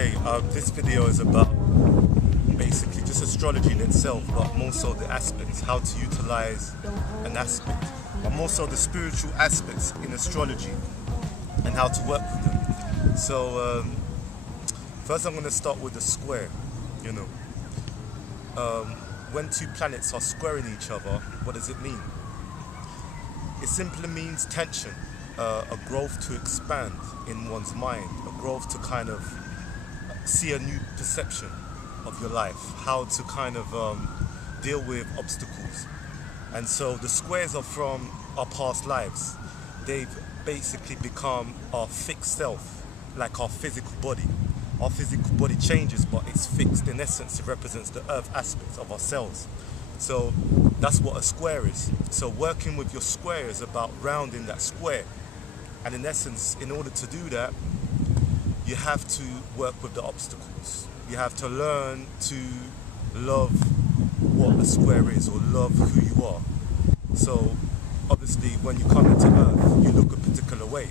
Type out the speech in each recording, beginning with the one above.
Okay, this video is about basically just astrology in itself, but more so the aspects, how to utilize an aspect, but more so the spiritual aspects in astrology and how to work with them. So first I'm going to start with the square. When two planets are squaring each other, what does it mean? It simply means tension, a growth to expand in one's mind, a growth to kind of see a new perception of your life, how to kind of deal with obstacles. And so the squares are from our past lives. They've basically become our fixed self, like our physical body. Our physical body changes, but it's fixed. In essence, it represents the earth aspect of ourselves. So that's what a square is. So working with your square is about rounding that square. And in essence, in order to do that, you have to work with the obstacles. You have to learn to love what a square is, or love who you are. So obviously when you come into earth, you look a particular way.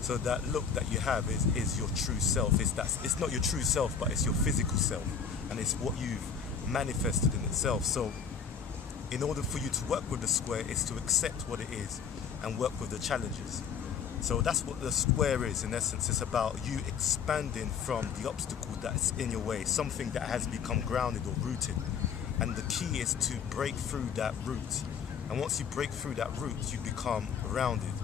So that look that you have is your true self. It's not your true self, but it's your physical self. And it's what you've manifested in itself. So in order for you to work with the square, is to accept what it is and work with the challenges. So that's what the square is, in essence. It's about you expanding from the obstacle that's in your way, something that has become grounded or rooted. And the key is to break through that root. And once you break through that root, you become rounded.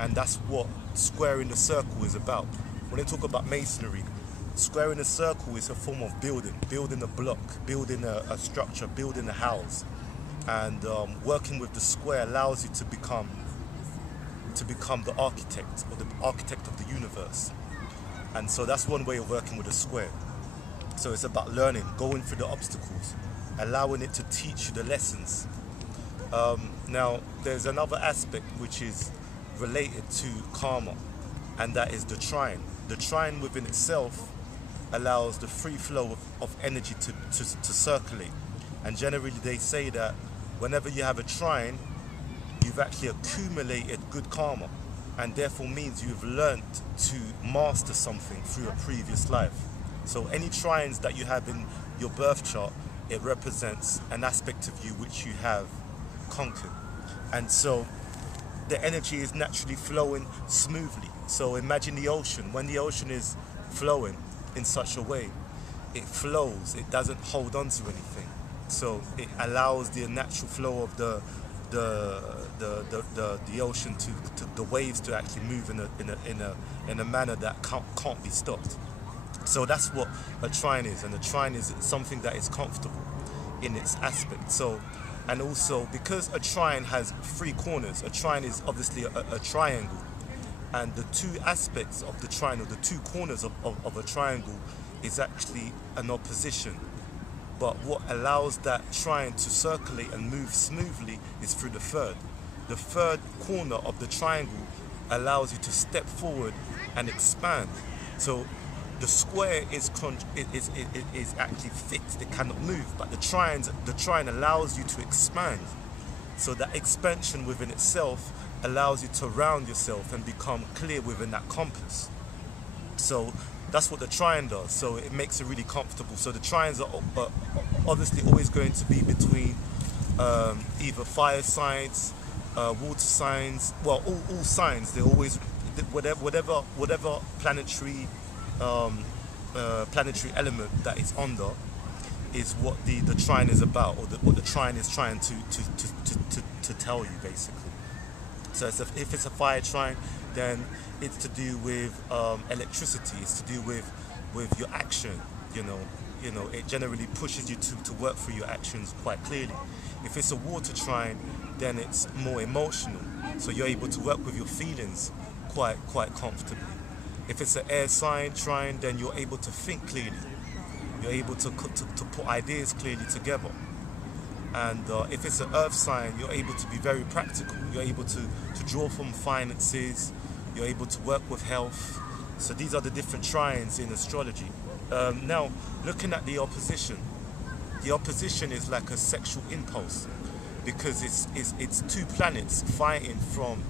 And that's what squaring the circle is about. When they talk about masonry, squaring a circle is a form of building a block, building a structure, building a house. And working with the square allows you to become the architect, or the architect of the universe. And so that's one way of working with a square. So it's about learning, going through the obstacles, allowing it to teach you the lessons. Now there's another aspect which is related to karma, and that is the trine. The trine within itself allows the free flow of energy to circulate. And generally they say that whenever you have a trine, you've actually accumulated good karma, and therefore means you've learnt to master something through a previous life. So any trines that you have in your birth chart, it represents an aspect of you which you have conquered. And so the energy is naturally flowing smoothly. So imagine the ocean. When the ocean is flowing in such a way, it flows, it doesn't hold on to anything. So it allows the natural flow of the ocean to the waves to actually move in a manner that can't be stopped. So that's what a trine is, and a trine is something that is comfortable in its aspect. So, and also because a trine has three corners, a trine is obviously a triangle, and the two aspects of the trine, or the two corners of a triangle, is actually an opposition. But what allows that trine to circulate and move smoothly is through the third. The third corner of the triangle allows you to step forward and expand. So the square is actually fixed, it cannot move, but the trine allows you to expand. So that expansion within itself allows you to round yourself and become clear within that compass. So that's what the trine does. So it makes it really comfortable. So the trines are obviously always going to be between either fire signs, water signs, well, all signs. They're always whatever planetary element that is under is what the trine is about, or what the trine is trying to tell you, basically. So if it's a fire trine, then it's to do with electricity. It's to do with your action. It generally pushes you to work through your actions quite clearly. If it's a water trine, then it's more emotional. So you're able to work with your feelings quite comfortably. If it's an air sign trine, then you're able to think clearly. You're able to put ideas clearly together. And if it's an earth sign, you're able to be very practical. You're able to draw from finances. You're able to work with health. So these are the different trines in astrology. Now, looking at the opposition is like a sexual impulse, because it's two planets fighting from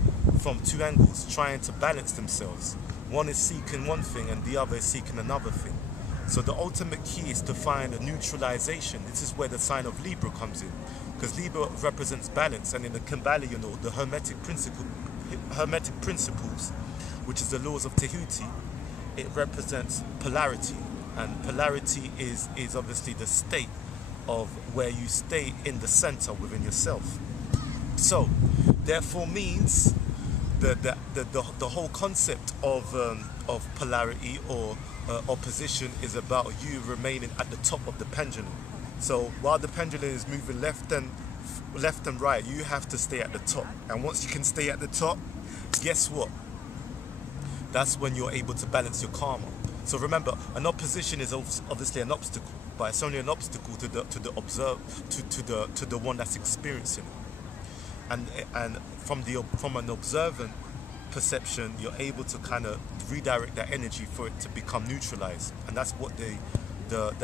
two angles, trying to balance themselves. One is seeking one thing and the other is seeking another thing. So the ultimate key is to find a neutralization. This is where the sign of Libra comes in, because Libra represents balance, and in the Kambali, you know, the Hermetic principles, which is the laws of Tehuti, it represents polarity, and polarity is obviously the state of where you stay in the center within yourself. So, therefore, means the whole concept of polarity or opposition is about you remaining at the top of the pendulum. So while the pendulum is moving left and right, you have to stay at the top. And once you can stay at the top, guess what? That's when you're able to balance your karma. So remember, an opposition is obviously an obstacle, but it's only an obstacle to the one that's experiencing it. And from an observant perception, you're able to kind of redirect that energy for it to become neutralized, and that's what the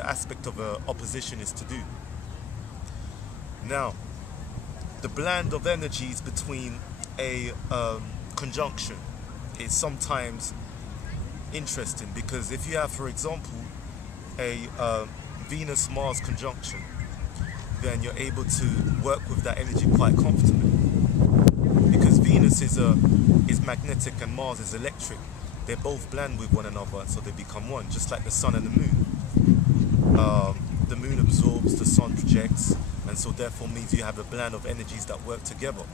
aspect of opposition is to do. Now, the blend of energies between a conjunction is sometimes interesting, because if you have, for example, a Venus-Mars conjunction, then you're able to work with that energy quite comfortably, because Venus is magnetic and Mars is electric. They both blend with one another, so they become one, just like the sun and the moon. The moon absorbs, the sun projects, and so therefore means you have a blend of energies that work together.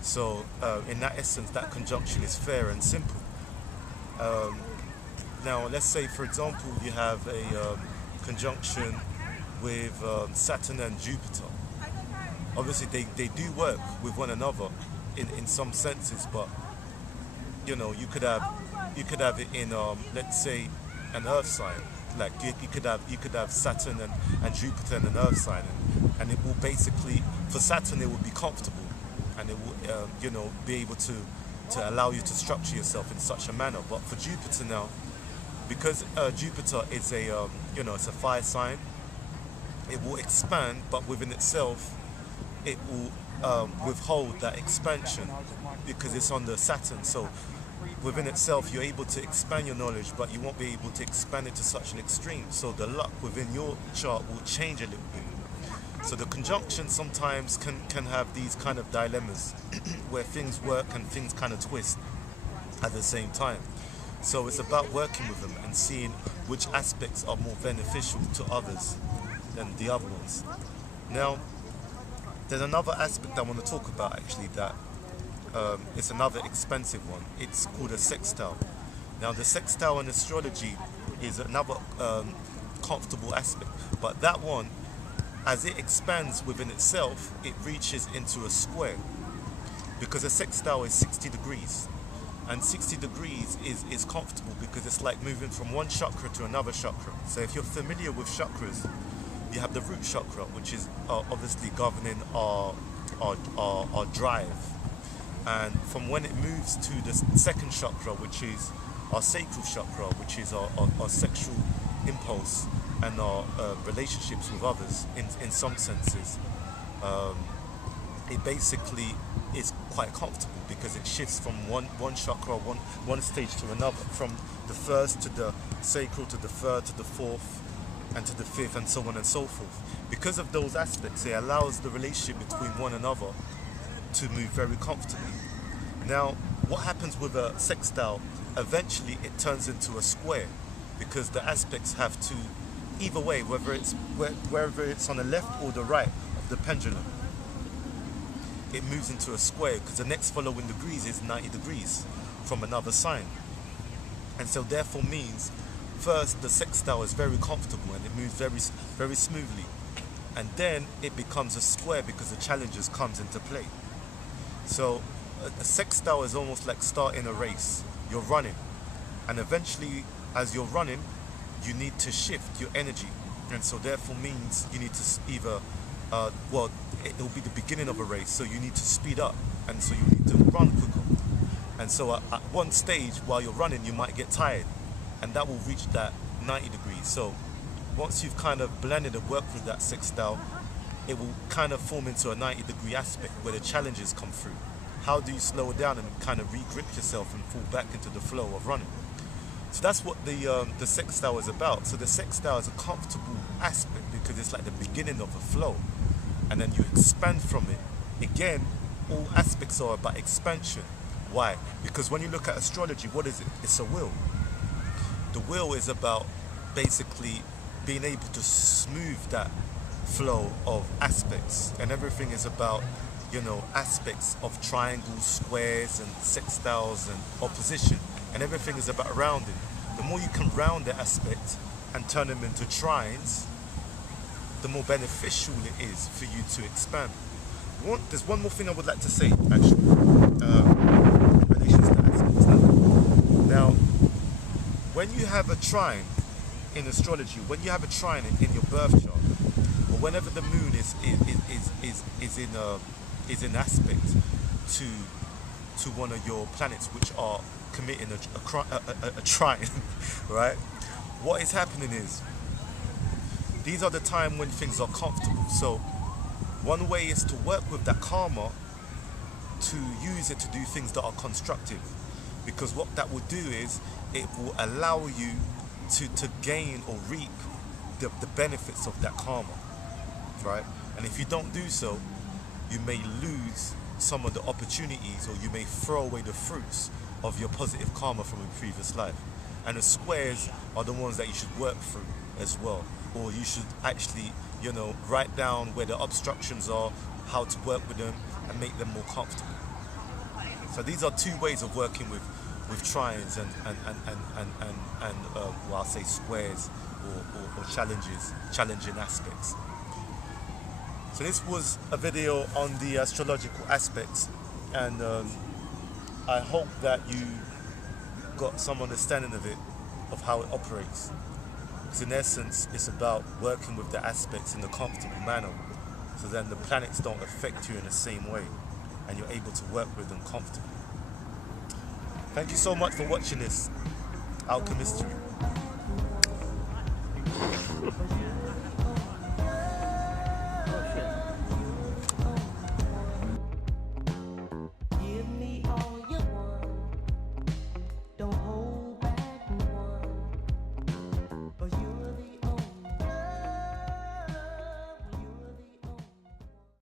So in that essence, that conjunction is fair and simple. Now, let's say, for example, you have a conjunction with Saturn and Jupiter. Obviously, they do work with one another in some senses, but you know, you could have it in let's say an Earth sign. Like you could have Saturn and Jupiter in an Earth sign, and it will basically, for Saturn, it will be comfortable, and it will you know, be able to allow you to structure yourself in such a manner. But for Jupiter now, because Jupiter is a you know, it's a fire sign, it will expand, but within itself it will withhold that expansion because it's on the Saturn. So within itself, you're able to expand your knowledge, but you won't be able to expand it to such an extreme. So the luck within your chart will change a little bit. So the conjunction sometimes can have these kind of dilemmas where things work and things kind of twist at the same time. So it's about working with them and seeing which aspects are more beneficial to others than the other ones. Now, there's another aspect I want to talk about, actually, that it's another expensive one. It's called a sextile. Now, the sextile in astrology is another comfortable aspect, but that one, as it expands within itself, it reaches into a square, because a sextile is 60 degrees, and 60 degrees is comfortable because it's like moving from one chakra to another chakra. So if you're familiar with chakras, you have the root chakra, which is obviously governing our drive. And from when it moves to the second chakra, which is our sacral chakra, which is our sexual impulse and our relationships with others in some senses, it basically is quite comfortable because it shifts from one chakra, one stage to another, from the first to the sacral to the third to the fourth and to the fifth, and so on and so forth. Because of those aspects, it allows the relationship between one another to move very comfortably. Now, what happens with a sextile? Eventually it turns into a square, because the aspects have to, either way, whether it's on the left or the right of the pendulum, it moves into a square, because the next following degrees is 90 degrees from another sign. And so therefore means, first, the sextile is very comfortable and it moves very, very smoothly. And then it becomes a square because the challenges comes into play. So a sextile is almost like starting a race. You're running, and eventually, as you're running, you need to shift your energy, and so therefore means you need to either well, it will be the beginning of a race, so you need to speed up, and so you need to run quicker. And so at one stage while you're running, you might get tired, and that will reach that 90 degrees. So once you've kind of blended and worked with that sextile, it will kind of form into a 90-degree aspect where the challenges come through. How do you slow down and kind of re-grip yourself and fall back into the flow of running? So that's what the sextile is about. So the sextile is a comfortable aspect because it's like the beginning of a flow, and then you expand from it. Again, all aspects are about expansion. Why? Because when you look at astrology, what is it? It's a wheel. The wheel is about basically being able to smooth that flow of aspects, and everything is about, you know, aspects of triangles, squares, and sextiles and opposition, and everything is about rounding. The more you can round the aspect and turn them into trines, the more beneficial it is for you to expand. There's one more thing I would like to say, actually, in relation to that aspect. Now, when you have a trine in astrology, when you have a trine in your birth chart, or whenever the moon is in aspect to one of your planets which are committing a trine, right? What is happening is these are the time when things are comfortable. So one way is to work with that karma to use it to do things that are constructive, because what that will do is it will allow you to gain or reap the benefits of that karma, right? And if you don't do so, you may lose some of the opportunities, or you may throw away the fruits of your positive karma from a previous life. And the squares are the ones that you should work through as well, or you should actually, you know, write down where the obstructions are, how to work with them and make them more comfortable. So these are two ways of working with trines and well, I'll say squares or challenging aspects. So this was a video on the astrological aspects, and I hope that you got some understanding of it, of how it operates. Because in essence, it's about working with the aspects in a comfortable manner, so then the planets don't affect you in the same way, and you're able to work with them comfortably. Thank you so much for watching this Alchemistry.